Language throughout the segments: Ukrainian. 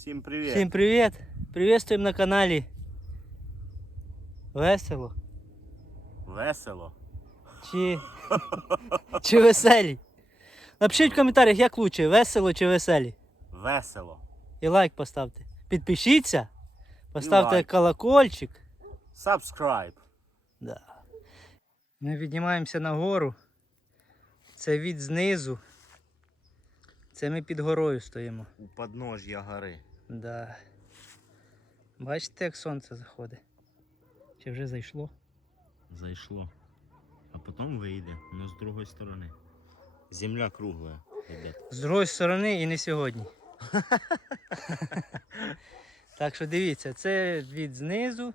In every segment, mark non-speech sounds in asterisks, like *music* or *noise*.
Всім привіт. Всім привіт! Приветствуємо на каналі. Весело. Весело. Чи, чи веселі? Напишіть в коментарях, як лучше, весело чи веселі. Весело. І лайк поставте. Підпишіться, поставте лайк. колокольчик. Subscribe. Да. Ми піднімаємося на гору. Це від знизу. Це ми під горою стоїмо. У поднож'я гори. Да. Бачите, як сонце заходить? Чи вже зайшло? Зайшло. А потім вийде, але з другої сторони. Земля кругла, ребят. З другої сторони і не сьогодні. *laughs* так що дивіться, це від знизу.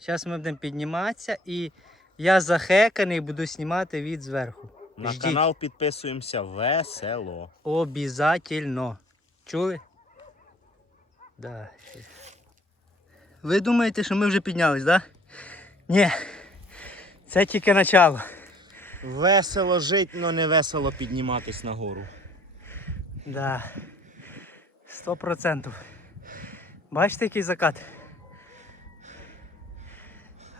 Зараз ми будемо підніматися і я захеканий буду знімати від зверху. На Ждіть. канал підписуємося весело. Обязательно. Чули? Да. Ви думаєте, що ми вже піднялись, так? Да? Ні. Це тільки начало. Весело жити, але не весело підніматись на гору. Да. Сто процентів. Бачите, який закат?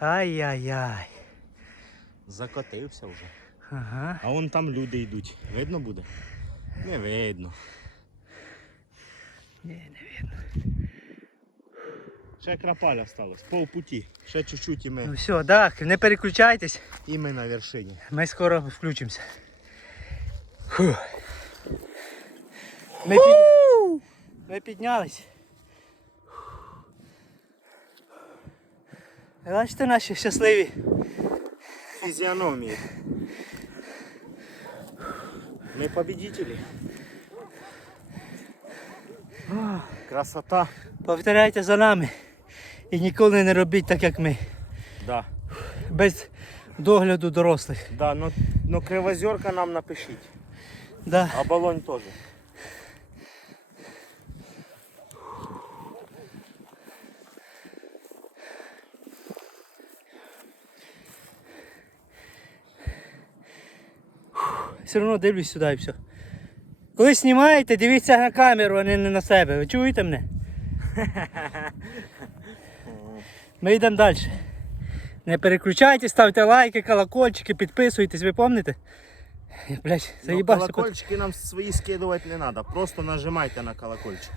Ай-яй-яй. Закотився вже. Ага. А вон там люди йдуть. Видно буде? Не видно. Ні, не видно. Ще крапаля осталось. Пол путі. Ще чуть-чуть і Ну все, так, не переключайтесь. і ми на вершині. Ми скоро включимося. Ми, під... Ми піднялись. Бачите наші щасливі. Фізіономії. Ми победителі. Красота. Повторяйте за нами. І ніколи не робіть так, як ми. Да. Без догляду дорослих. Да, но, но кривозерка нам напишіть. Да. А балонь теж. Все одно дивлюсь сюди і все. Коли знімаєте, дивіться на камеру, а не на себе. Ви чуєте мене? *laughs* Ми йдемо далі. Не переключайтесь, ставте лайки, колокольчики, підписуйтесь, ви пам'ятаєте? Я, блядь, Ну, заїбався. колокольчики нам свої скидувати не треба. Просто нажимайте на колокольчик.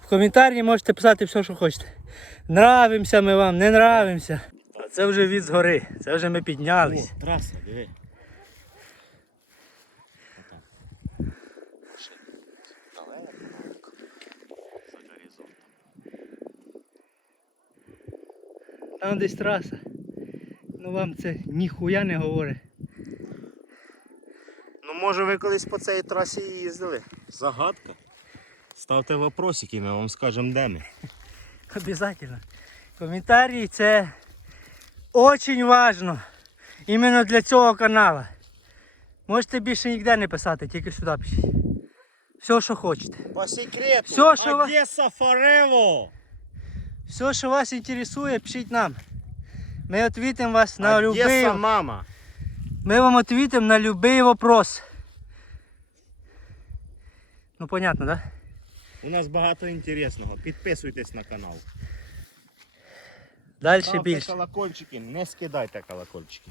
В коментарі можете писати все, що хочете. Нравимося ми вам, не нравимося. А це вже від згори, це вже ми піднялись. О, траса, диви. Там десь траса. Ну вам це ніхуя не говорить. Ну може ви колись по цій трасі їздили? Загадка. Ставте вопросики, ми вам скажемо де ми. *laughs* Обязательно. Коментарі це очень важно. Іменно для цього каналу. Можете більше ніде не писати, тільки сюди пишіть. Все, що хочете. По секрету, Всё, що Одеса Forever! Все, що вас інтересує, пишіть нам. Ми відповімо вас на Одеса любий, мама. ми вам відповімо на любий вопрос. Ну понятно, да? У нас багато інтересного. Підписуйтесь на канал. Далі більше. колокольчики, не скидайте колокольчики.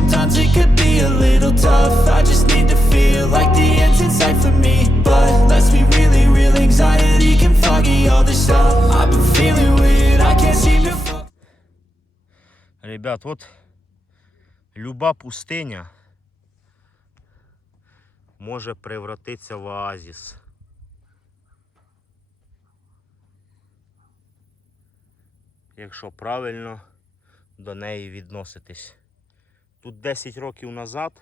sometimes it could be a little tough I just need to feel like the end's in sight for me But let's be really real, anxiety can foggy all this stuff I've been feeling weird, I can't seem to Ребят, от люба пустиня може превратитися в оазіс. Якщо правильно до неї відноситись. Тут 10 років назад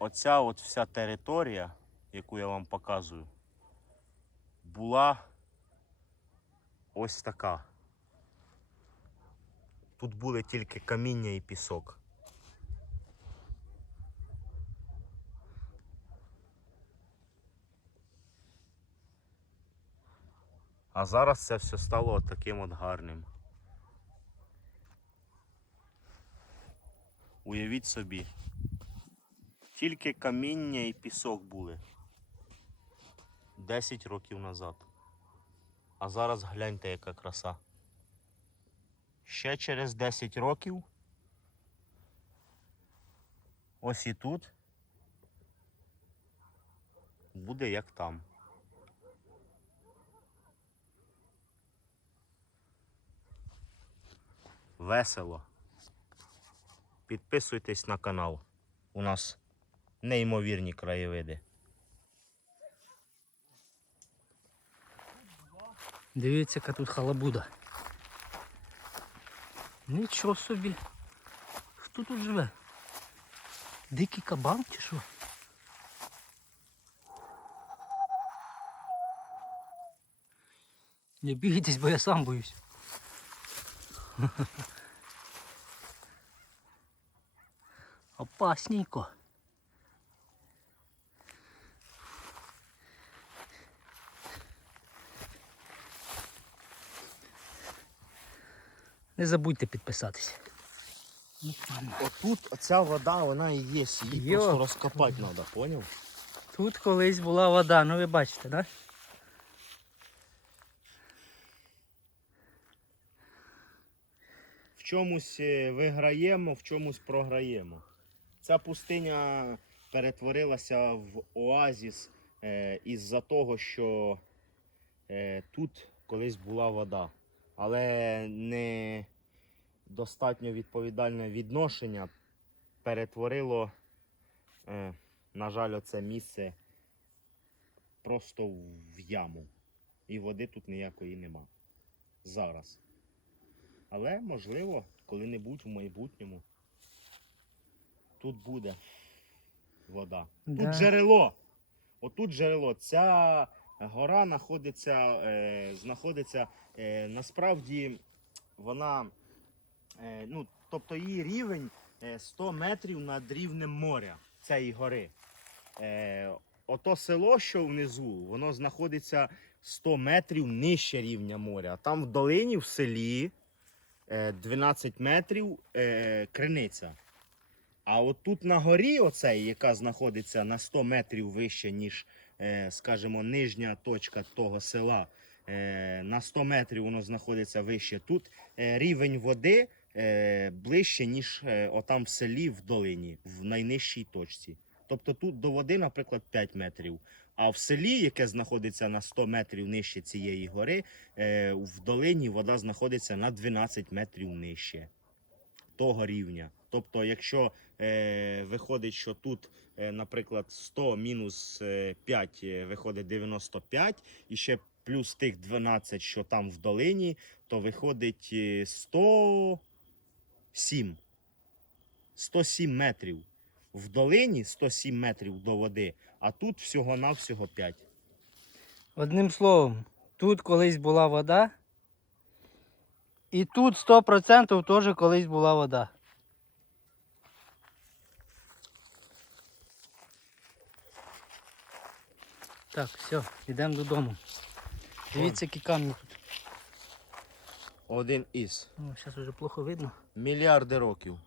оця от вся територія, яку я вам показую, була ось така. Тут були тільки каміння і пісок. А зараз це все стало таким от гарним. Уявіть собі, тільки каміння і пісок були 10 років назад. А зараз гляньте, яка краса. Ще через 10 років. Ось і тут буде як там. Весело. Підписуйтесь на канал. У нас неймовірні краєвиди. Дивіться, яка тут халабуда. Нічого собі. Хто тут живе? Дикий кабан чи що? Не бійтесь, бо я сам боюсь. Опасненько. Не забудьте підписатись. Ну. Отут оця вода, вона і є. Її Йо. просто розкопати треба, поняв? Тут колись була вода, ну ви бачите, так? Да? В чомусь е, виграємо, в чомусь програємо. Ця пустиня перетворилася в оазіс е, із-за того, що е, тут колись була вода. Але не достатньо відповідальне відношення перетворило, е, на жаль, оце місце просто в яму. І води тут ніякої нема. Зараз. Але можливо, коли-небудь в майбутньому тут буде вода. Да. Тут джерело. Отут джерело. Ця гора знаходиться, е, знаходиться е, насправді вона, е, ну, тобто її рівень е, 100 метрів над рівнем моря цієї гори. Е, ото село, що внизу, воно знаходиться 100 метрів нижче рівня моря. А там в долині, в селі, е, 12 метрів е, криниця. А от тут на горі, оцей, яка знаходиться на 100 метрів вище, ніж, е, скажімо, нижня точка того села, е, на 100 метрів воно знаходиться вище. Тут е, рівень води ближче, ніж отам в селі в долині, в найнижчій точці. Тобто тут до води, наприклад, 5 метрів. А в селі, яке знаходиться на 100 метрів нижче цієї гори, в долині вода знаходиться на 12 метрів нижче того рівня. Тобто, якщо е, виходить, що тут, е, наприклад, 100 мінус е, 5 е, виходить 95, і ще плюс тих 12, що там в долині, то виходить е, 107. 107 метрів. В долині 107 метрів до води, а тут всього-навсього 5. Одним словом, тут колись була вода, І тут 100% теж колись була вода. Так, все, йдемо додому. Дивіться, які камні тут. Один із. Ну, зараз вже плохо видно. Мільярди років.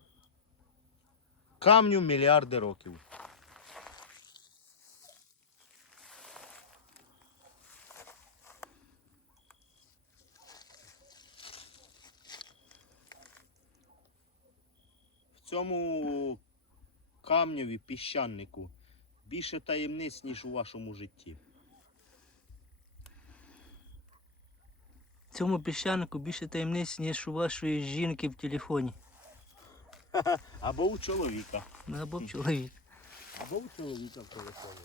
Камню мільярди років. Цьому камневі піщанику більше таємниць, ніж у вашому житті. В цьому піщанику більше таємниць, ніж у вашої жінки в телефоні. *laughs* Або у чоловіка. Ну, Або в чоловіка. Або у чоловіка в телефоні.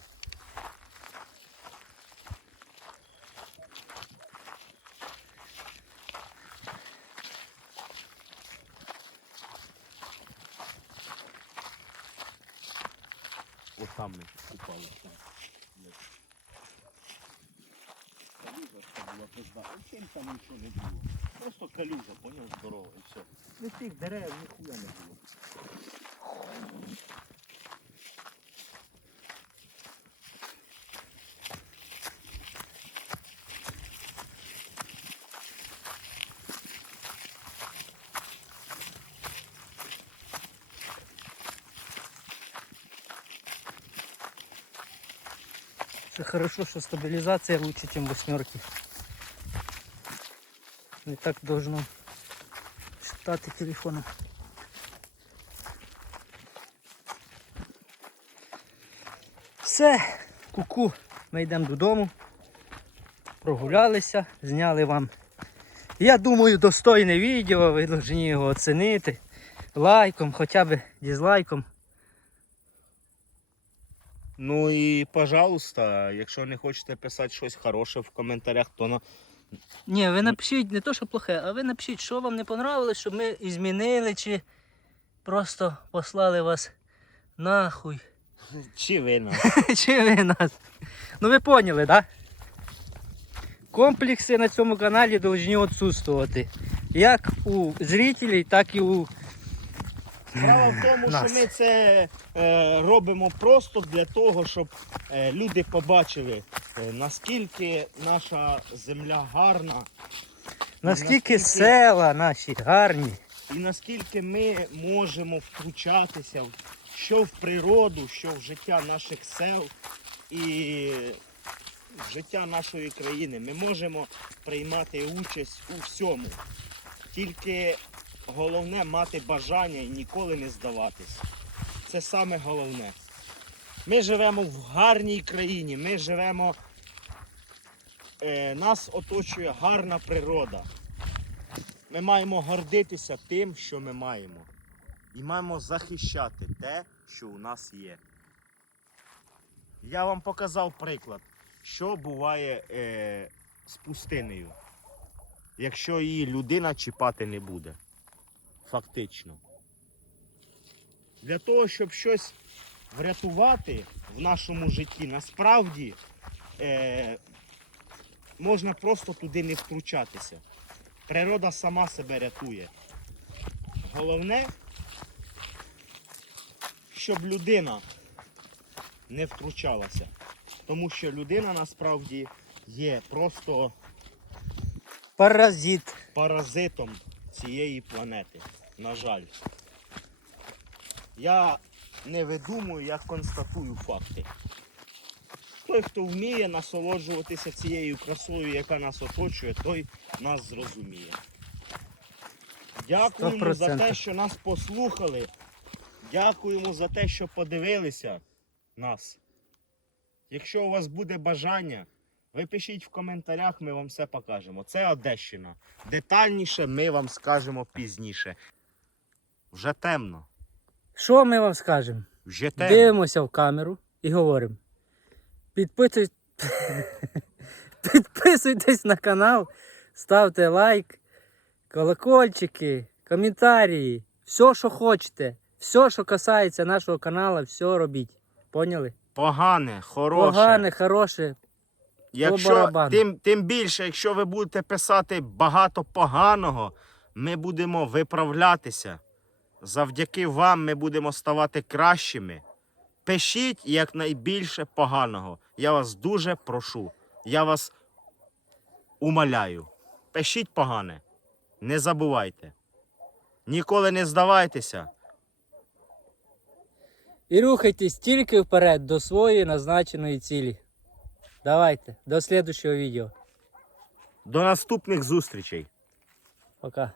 От там ми купалися. Калюжа ж там була пизда. Чим там нічого не було. Просто калюжа, поняв, здорова і все. Не тих дерев ніхуя не було. Це хорошо, що стабілізація лучше, ніж восьмерки. Не так должно считати телефоном. Все, куку, ми йдемо додому. Прогулялися, зняли вам. Я думаю, достойне відео, ви повинні його оцінити лайком, хоча б дізлайком. Ну і пожалуйста, якщо не хочете писати щось хороше в коментарях, то на Ні, ви напишіть не то, що плохе, а ви напишіть, що вам не понравилось, щоб ми і змінили, чи просто послали вас нахуй. *laughs* чи ви нас. *laughs* Чи ви нас? Ну ви поняли, так? Да? Комплекси на цьому каналі повинні відсутствувати. Як у зрителей, так і у. Справа в тому, що ми це е, робимо просто для того, щоб е, люди побачили, е, наскільки наша земля гарна Наскільки наскільки- села наші гарні. і наскільки ми можемо втручатися в- що в природу, що в життя наших сел і в життя нашої країни. Ми можемо приймати участь у всьому. Тільки головне мати бажання і ніколи не здаватись. Це саме головне. Ми живемо в гарній країні, ми живемо, е, нас оточує гарна природа. Ми маємо гордитися тим, що ми маємо. І маємо захищати те, що у нас є. Я вам показав приклад, що буває е, з пустинею, якщо її людина чіпати не буде. Фактично. Для того, щоб щось врятувати в нашому житті, насправді е, можна просто туди не втручатися. Природа сама себе рятує. Головне, щоб людина не втручалася. Тому що людина насправді є просто Паразит. паразитом цієї планети. На жаль. Я не видумую, я констатую факти. Той, хто вміє насолоджуватися цією красою, яка нас оточує, той нас зрозуміє. Дякуємо за те, що нас послухали. Дякуємо за те, що подивилися нас. Якщо у вас буде бажання, ви пишіть в коментарях, ми вам все покажемо. Це Одещина. Детальніше ми вам скажемо пізніше. Вже темно. Що ми вам скажемо? Вже темно. Дивимося в камеру і говоримо. Підписуйтесь, *laughs* підписуйтесь на канал, ставте лайк, колокольчики, коментарі, все, що хочете. Все, що касається нашого каналу, все робіть. Поняли? Погане, хороше. Погане, хороше. Якщо, тим, тим більше, якщо ви будете писати багато поганого, Ми будемо виправлятися. Завдяки вам ми будемо ставати кращими. Пишіть якнайбільше поганого. Я вас дуже прошу. Я вас умоляю. Пишіть погане. Не забувайте. Ніколи не здавайтеся. І рухайтесь тільки вперед до своєї назначеної цілі. Давайте, до слідущого відео. До наступних зустрічей. Пока.